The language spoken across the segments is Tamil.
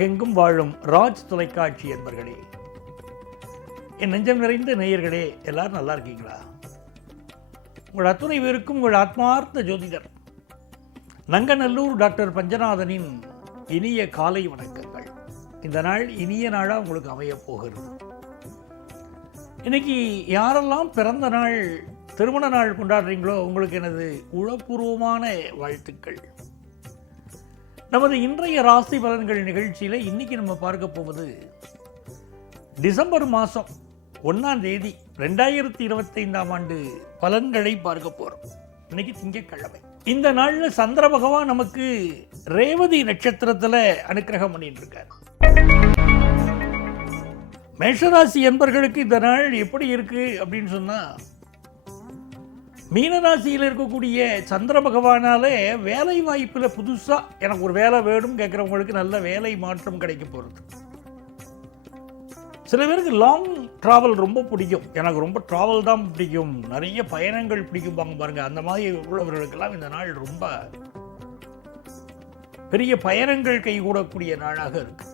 உலகெங்கும் வாழும் ராஜ் தொலைக்காட்சி என்பர்களே, என் நெஞ்சம் நிறைந்த நேயர்களே, எல்லாரும் நல்லா இருக்கீங்களா? உங்கள் அத்துணை பேருக்கும் உங்கள் ஆத்மார்த்த ஜோதிடர் நங்கநல்லூர் டாக்டர் பஞ்சநாதனின் இனிய காலை வணக்கங்கள். இந்த நாள் இனிய நாளாக உங்களுக்கு அமையப் போகிறது. இன்னைக்கு யாரெல்லாம் பிறந்த நாள், திருமண நாள் கொண்டாடுறீங்களோ உங்களுக்கு எனது உளப்பூர்வமான வாழ்த்துக்கள். நமது இன்றைய ராசி பலன்கள் நிகழ்ச்சியில் இன்னைக்கு நம்ம பார்க்க போவது டிசம்பர் மாதம் 1ஆம் தேதி 2025ஆம் ஆண்டு பலன்களை பார்க்க போகிறோம். இன்னைக்கு திங்கட்கிழமை. இந்த நாளில் சந்திர பகவான் நமக்கு ரேவதி நட்சத்திரத்தில் அனுக்கிரகம் பண்ணிட்டு இருக்கார். மேஷராசி என்பர்களுக்கு இந்த நாள் எப்படி இருக்கு அப்படின்னு சொன்னா, மீனராசியில் இருக்கக்கூடிய சந்திர பகவானாலே வேலை வாய்ப்பில் புதுசாக எனக்கு ஒரு வேலை வேணும் கேட்குறவங்களுக்கு நல்ல வேலை மாற்றம் கிடைக்க போகிறது. சில பேருக்கு லாங் ட்ராவல் ரொம்ப பிடிக்கும். எனக்கு ரொம்ப ட்ராவல் தான் பிடிக்கும், நிறைய பயணங்கள் பிடிக்கும் பாருங்க. அந்த மாதிரி உள்ளவர்களுக்கெல்லாம் இந்த நாள் ரொம்ப பெரிய பயணங்கள் கைகூடக்கூடிய நாளாக இருக்கு.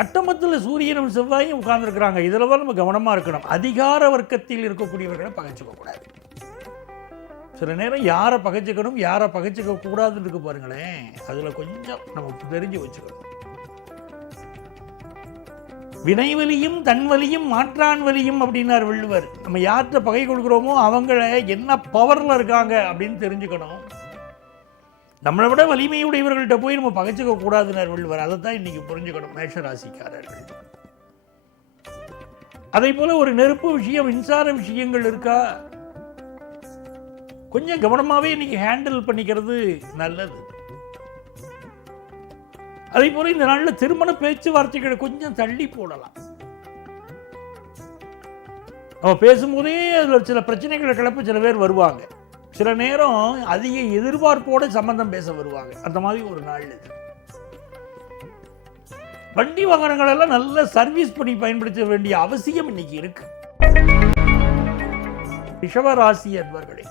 அட்டமத்தில் சூரியனும் செவ்வாயும் உட்கார்ந்துருக்கிறாங்க. இதில் தான் நம்ம கவனமாக இருக்கணும். அதிகார வர்க்கத்தில் இருக்கக்கூடியவர்களை பகைச்சிக்க கூடாது. சில நேரம் யாரை பகைச்சிக்கணும் யாரை பகைச்சிக்க கூடாதுன்னு இருக்கு பாருங்களேன். அதில் கொஞ்சம் நமக்கு தெரிஞ்சு வச்சுக்கணும். வினைவலியும் தன்வலியும் மாற்றான் வலியும் அப்படின்னார் வள்ளுவர். நம்ம யார்கிட்ட பகை கொடுக்குறோமோ அவங்கள என்ன பவரில் இருக்காங்க அப்படின்னு தெரிஞ்சுக்கணும். நம்மளை விட வலிமையுடையவர்கள்ட்ட போய் நம்ம பகைச்சிக்க கூடாதுன்னார் வள்ளுவர். அதை தான் இன்னைக்கு புரிஞ்சுக்கணும் மேஷராசிக்காரர்கள். அதே போல ஒரு நெருப்பு விஷயம், மின்சார விஷயங்கள் இருக்கா, கொஞ்சம் கவனமாகவே இன்னைக்கு ஹேண்டில் பண்ணிக்கிறது நல்லது. அதே போல இந்த நாளில் திருமண பேச்சுவார்த்தைகளை கொஞ்சம் தள்ளி போடலாம். நம்ம பேசும்போதே அதில் சில பிரச்சனைகளை கிளப்ப சில பேர் வருவாங்க. சில நேரம் அதிக எதிர்பார்ப்போட சம்பந்தம் பேச வருவாங்க. அந்த மாதிரி ஒரு நாள் இது. வண்டி வாகனங்கள் எல்லாம் நல்ல சர்வீஸ் பண்ணி பயன்படுத்த வேண்டிய அவசியம் இன்னைக்கு இருக்கு. ரிஷபராசி அன்பர்களே,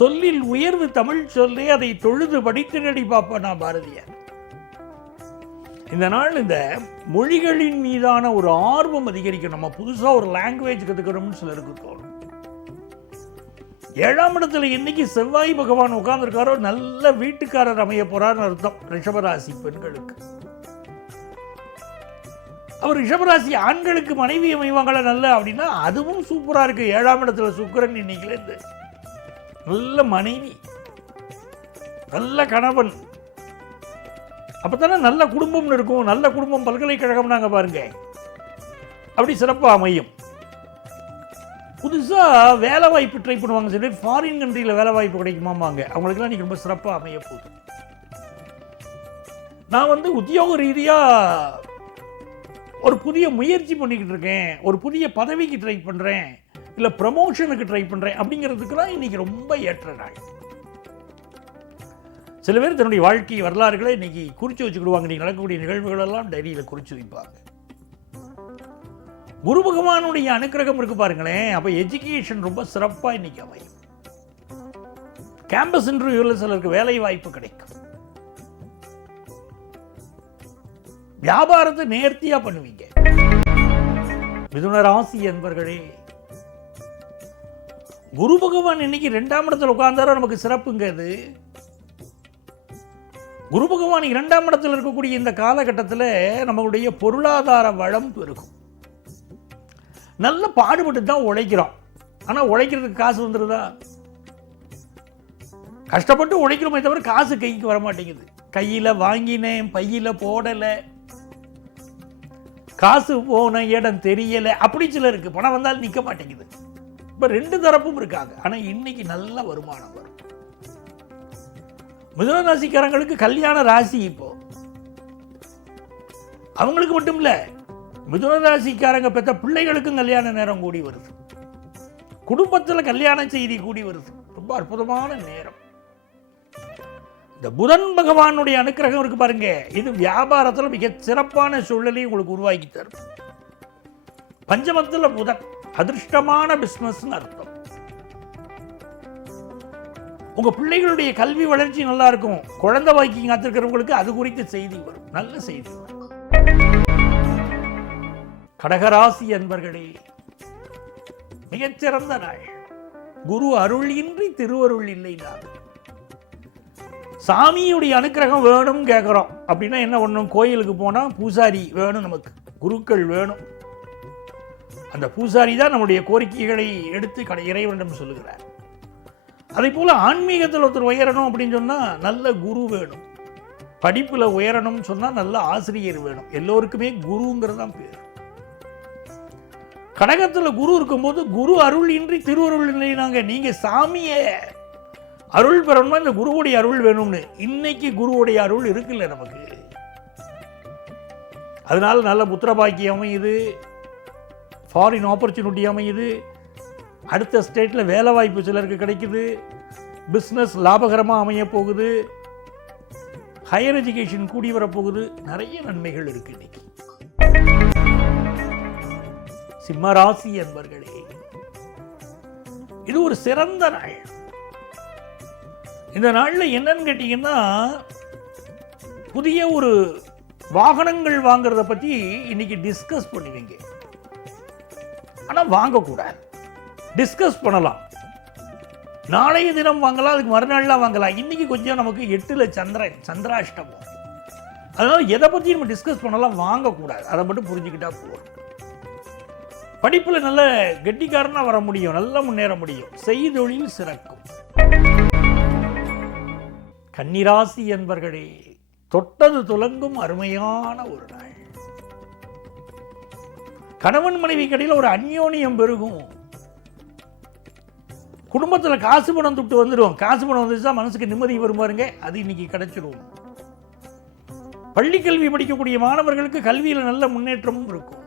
சொல்லில் உயர்வு தமிழ் சொல்லே, அதை தொழுது படித்து நடி பாப்பனா பாரதியார். இந்த நாள் இந்த மொழிகளின் மீதான ஒரு ஆர்வம் அதிகரிக்கும். நம்ம புதுசா ஒரு லாங்குவேஜ் கத்துக்கணும்னு சிலருக்கு தோணும். 7ஆம் இடத்துல இன்னைக்கு செவ்வாய் பகவான் உட்கார்ந்துருக்காரோ, நல்ல வீட்டுக்காரர் அமைய போறார்னு அர்த்தம் ரிஷபராசி பெண்களுக்கு. அவர் ரிஷபராசி ஆண்களுக்கு மனைவி அமைவாங்கள நல்ல அப்படின்னா அதுவும் சூப்பரா இருக்கு. 7ஆம் இடத்துல சுக்கிரன் இன்னைக்குல இருந்து நல்ல மனைவி, நல்ல கணவன், அப்பதானே நல்ல குடும்பம் இருக்கும். நல்ல குடும்பம் பல்கலைக்கழகம் நாங்க பாருங்க, அப்படி சிறப்பாக அமையும். புதுசாக வேலை வாய்ப்பு ட்ரை பண்ணுவாங்க. சொல்லி ஃபாரின் கண்ட்ரியில் வேலை வாய்ப்பு கிடைக்குமாம்பாங்க. அவங்களுக்குலாம் இன்னைக்கு ரொம்ப சிறப்பாக அமைய போகுது. நான் உத்தியோக ரீதியாக ஒரு புதிய முயற்சி பண்ணிக்கிட்டு இருக்கேன், ஒரு புதிய பதவிக்கு ட்ரை பண்ணுறேன், இல்லை ப்ரமோஷனுக்கு ட்ரை பண்ணுறேன் அப்படிங்கிறதுக்கெல்லாம் இன்னைக்கு ரொம்ப ஏற்ற நாள். சில பேர் தன்னுடைய வாழ்க்கை வரலாறுகளை இன்னைக்கு குறித்து வச்சுக்கிடுவாங்க. இன்னைக்கு நடக்கக்கூடிய நிகழ்வுகளெல்லாம் டைரியில் குறித்து வைப்பாங்க. குரு பகவானுடைய அனுக்கிரகம் இருக்கு பாருங்களேன். அப்போ எஜுகேஷன் ரொம்ப சிறப்பாக இன்னைக்கு அமையும். கேம்பஸ் இன்டர்வியூவில் சிலருக்கு வேலை வாய்ப்பு கிடைக்கும். வியாபாரத்தை நேர்த்தியா பண்ணுவீங்க. மிதுன ராசி என்பர்களே, குரு பகவான் இன்னைக்கு 2ஆம் இடத்துல உட்கார்ந்தாரோ நமக்கு சிறப்புங்க. அது குரு பகவான் 2ஆம் இடத்துல இருக்கக்கூடிய இந்த காலகட்டத்தில் நம்மளுடைய பொருளாதார வளம் பெருகும். நல்ல பாடுபட்டு தான் உழைக்கிறோம். ஆனால் உழைக்கிறதுக்கு காசு வந்துடுதா? கஷ்டப்பட்டு உழைக்கிறோமே தவிர காசு கைக்கு வர மாட்டேங்குது. கையில் வாங்கினேன், பையில் போடலை, காசு போன இடம் தெரியலை, அப்படி சில இருக்கு. பணம் வந்தாலும் நிற்க மாட்டேங்குது. இப்போ 2 தரப்பும் இருக்காங்க. ஆனால் இன்னைக்கு நல்ல வருமானம் வரும். மிதுன ராசிக்காரங்களுக்கு கல்யாண ராசி. இப்போ அவங்களுக்கு மட்டும் இல்லை, மிதுன ராசிக்காரங்க பெற்ற பிள்ளைகளுக்கும் கல்யாண நேரம் கூடி வருது. குடும்பத்தில் கல்யாண செய்தி கூடி வருது. ரொம்ப அற்புதமான நேரம். இந்த புதன் பகவானுடைய அனுக்கிரகம் இருக்கு பாருங்க, இது வியாபாரத்தில் மிக சிறப்பான சூழ்நிலையை உங்களுக்கு உருவாக்கி தரும். பஞ்சமத்தில் புதன் அதிர்ஷ்டமான பிசினஸ் அர்த்தம். உங்கள் பிள்ளைகளுடைய கல்வி வளர்ச்சி நல்லா இருக்கும். குழந்தை வாக்கியம் காத்திருக்கிறவங்களுக்கு அது குறித்த செய்தி வரும், நல்ல செய்தி வரும். கடகராசி அன்பர்களே, மிகச்சிறந்த நாள். குரு அருள் இன்றி திருவருள் இல்லை. சாமியுடைய அனுக்கிரகம் வேணும் கேட்குறோம் அப்படின்னா என்ன பண்ணணும்? கோயிலுக்கு போனால் பூசாரி வேணும், நமக்கு குருக்கள் வேணும். அந்த பூசாரி தான் நம்முடைய கோரிக்கைகளை எடுத்து இறைவனிடம் சொல்லுகிறார். அதே போல் ஆன்மீகத்தில் ஒருத்தர் உயரணும் அப்படின்னு சொன்னால் நல்ல குரு வேணும். படிப்பில் உயரணும்னு சொன்னால் நல்ல ஆசிரியர் வேணும். எல்லோருக்குமே குருங்கிறது தான் பேர். கடகத்தில் குரு இருக்கும்போது குரு அருள் இன்றி திருவருள் இல்லைனாங்க. நீங்கள் சாமியை அருள் பெறணும்னா இந்த குருவுடைய அருள் வேணும்னு. இன்னைக்கு குருவுடைய அருள் இருக்குல்ல நமக்கு. அதனால நல்ல புத்திர பாக்கியம் அமையுது, ஃபாரின் ஆப்பர்ச்சுனிட்டி அமையுது, அடுத்த ஸ்டேட்டில் வேலை வாய்ப்பு சிலருக்கு கிடைக்குது, பிஸ்னஸ் லாபகரமாக அமைய போகுது, ஹையர் எஜுகேஷன் கூடி வரப்போகுது, நிறைய நன்மைகள் இருக்கு இன்னைக்கு. சிம்மராசி என்பர்களே, இது ஒரு சிறந்த நாள். இந்த நாளில் என்னன்னு கேட்டீங்கன்னா, புதிய ஒரு வாகனங்கள் வாங்குறத பற்றி இன்னைக்கு டிஸ்கஸ் பண்ணுவீங்க. ஆனால் வாங்கக்கூடாது, டிஸ்கஸ் பண்ணலாம். நாளைய தினம் வாங்கலாம், அதுக்கு மறுநாள்லாம் வாங்கலாம். இன்னைக்கு கொஞ்சம் நமக்கு 8ல் சந்திராஷ்டமம். அதனால எதை பற்றி நம்ம டிஸ்கஸ் பண்ணலாம், வாங்கக்கூடாது. அதை மட்டும் புரிஞ்சுக்கிட்டா போதும். படிப்பில் நல்ல கெட்டிக்காரனாக வர முடியும், நல்லா முன்னேற முடியும், செய்தொழில் சிறக்கும். கன்னிராசி என்பர்களே, தொட்டது துலங்கும் அருமையான ஒரு நாள். கணவன் மனைவி கடையில் ஒரு அந்யோன்யம் பெருகும். குடும்பத்தில் காசு பணம் துட்டு வந்துடும். காசு பணம் வந்துச்சா மனசுக்கு நிம்மதி வரும் பாருங்க, அது இன்னைக்கு கிடைச்சிடும். பள்ளி கல்வி படிக்கக்கூடிய மாணவர்களுக்கு கல்வியில் நல்ல முன்னேற்றமும் இருக்கும்.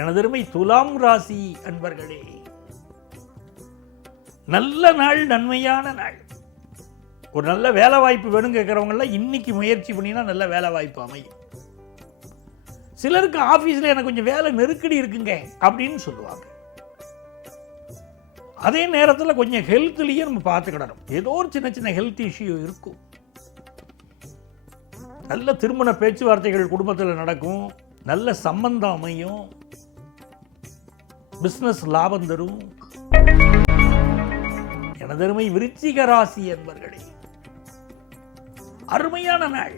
எனதருமை துலாம் ராசி அன்பர்களே, நல்ல நாள், நன்மையான நாள். ஒரு நல்ல வேலை வாய்ப்பு வேணும் கேட்குறவங்களாம் இன்னைக்கு முயற்சி பண்ணினா நல்ல வேலை வாய்ப்பு அமையும். சிலருக்கு ஆஃபீஸில் எனக்கு கொஞ்சம் வேலை நெருக்கடி இருக்குங்க அப்படின்னு சொல்லுவாங்க. அதே நேரத்தில் கொஞ்சம் ஹெல்த்லேயே நம்ம பார்த்துக்கிடணும். ஏதோ ஒரு சின்ன சின்ன ஹெல்த் இஷ்யூ இருக்கும். நல்ல திருமண பேச்சுவார்த்தைகள் குடும்பத்தில் நடக்கும், நல்ல சம்பந்தம் அமையும், பிஸ்னஸ் லாபம் தரும். எனதருமை விருச்சிக ராசி என்பர்களே, அருமையான நாள்.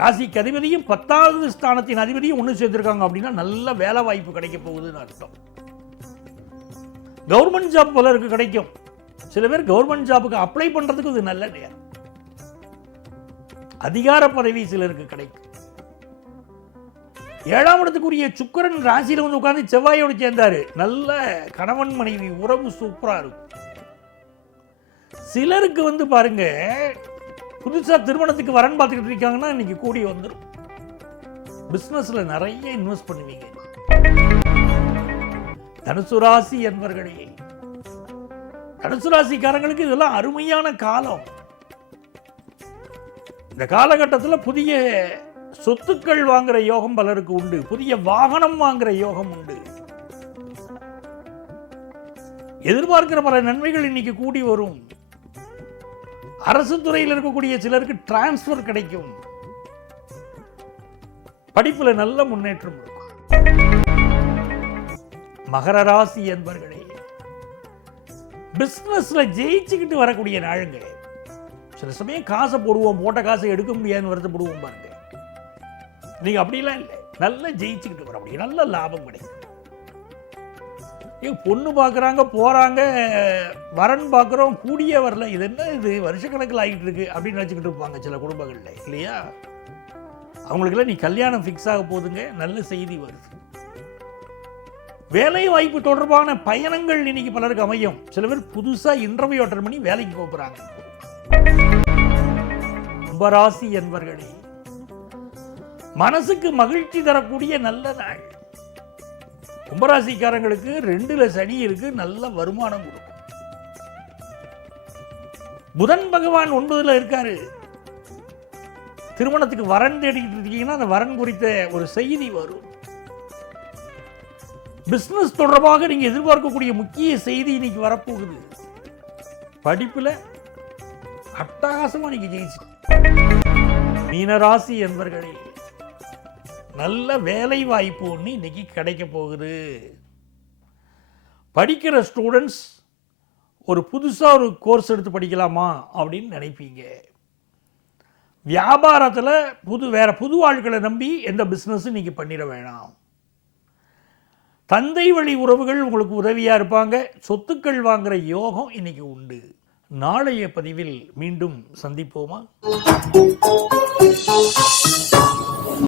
ராசிக்கு அதிபதியும் 10வது ஸ்தானத்தின் அதிபதியும் ஒன்று சேர்த்திருக்காங்க அப்படின்னா நல்ல வேலை வாய்ப்பு கிடைக்க போகுதுன்னு அர்த்தம். கவர்மெண்ட் ஜாப் பலருக்கு கிடைக்கும். சில பேர் கவர்மெண்ட் ஜாப்புக்கு அப்ளை பண்றதுக்கு இது நல்ல நேரம். அதிகார பதவி சிலருக்கு கிடைக்கும். 7ஆம் இடத்துக்குரிய சுக்கிரன் ராசியில வந்து உட்கார்ந்து செவ்வாயோடு சேர்ந்தாரு. நல்ல கணவன் மனைவி உறவு சூப்பரா இருக்கும். சிலருக்கு வந்து பாருங்க, புதுசா திருமணத்துக்கு வரன் பார்த்துக்கிட்டு இருக்காங்கன்னா இன்னைக்கு கூடி வந்துடும். பிசினஸ்ல நிறைய இன்வெஸ்ட் பண்ணுவீங்க. தனுசு ராசி என்பர்களே, தனுசு ராசிக்காரங்களுக்கு இதெல்லாம் அருமையான காலம். இந்த காலகட்டத்தில் புதிய சொத்துக்கள் வாங்குற யோகம் பலருக்கு உண்டு. புதிய வாகனம் வாங்குற யோகம் உண்டு. எதிர்பார்க்கிற பல நன்மைகள் இன்னைக்கு கூடி வரும். அரசு துறையில் இருக்கக்கூடிய சிலருக்கு டிரான்ஸ்பர் கிடைக்கும். படிப்புல நல்ல முன்னேற்றம் இருக்கும். மகர ராசி என்பர்களே, பிசினஸ்ல ஜெயிச்சுக்கிட்டு வரக்கூடிய நாளுங்க. சில சமயம் காசை போடுவோம், போட்ட காசை எடுக்க முடியாதுன்னு வருத்தப்படுவோம் பாருங்க. நீங்க அப்படிலாம் இல்லை, நல்லா ஜெயிச்சுக்கிட்டு வர முடியும், நல்ல லாபம் கிடைக்கும். பொண்ணு பார்க்குறாங்க, போகிறாங்க, வரன் பார்க்குறோம், கூடியே வரல. இது என்ன, இது வருஷக்கணக்கில் ஆகிட்டு இருக்கு அப்படின்னு நினச்சிக்கிட்டு இருப்பாங்க சில குடும்பங்களில், இல்லையா? அவங்களுக்கெல்லாம் நீ கல்யாணம் ஃபிக்ஸ் ஆக போதுங்க, நல்ல செய்தி வருது. வேலை வாய்ப்பு தொடர்பான பயணங்கள் இன்னைக்கு பலருக்கு அமையும். சில பேர் புதுசாக இன்டர்வியூ அட்டெண்ட் பண்ணி வேலைக்கு போகிறாங்க. கும்பராசி என்பர்களே, மனசுக்கு மகிழ்ச்சி தரக்கூடிய நல்ல நாள். கும்பராசிக்காரங்களுக்கு 2ல் சனி இருக்கு, நல்ல வருமானம் கொடுக்கும். புதன் பகவான் 9ல் இருக்காரு. திருமணத்துக்கு வரன் தேடிக்கிட்டு இருக்கீங்கன்னா அந்த வரன் குறித்த ஒரு செய்தி வரும். பிசினஸ் தொடர்பாக நீங்க எதிர்பார்க்கக்கூடிய முக்கிய செய்தி இன்னைக்கு வரப்போகுது. படிப்பில் அட்டகாசமாக நீங்கள் ஜெயிச்சு. மீனராசி என்பர்களே, நல்ல வேலை வாய்ப்பு ஒன்று இன்னைக்கு கிடைக்க போகுது. படிக்கிற ஸ்டூடெண்ட்ஸ் ஒரு புதுசாக ஒரு கோர்ஸ் எடுத்து படிக்கலாமா அப்படின்னு நினைப்பீங்க. வியாபாரத்தில் வேறு புது ஆட்களை நம்பி எந்த பிஸ்னஸும் நீங்கள் பண்ணிட வேணாம். தந்தை வழி உறவுகள் உங்களுக்கு உதவியாக இருப்பாங்க. சொத்துக்கள் வாங்குகிற யோகம் இன்னைக்கு உண்டு. நாளைய பதிவில் மீண்டும் சந்திப்போமா?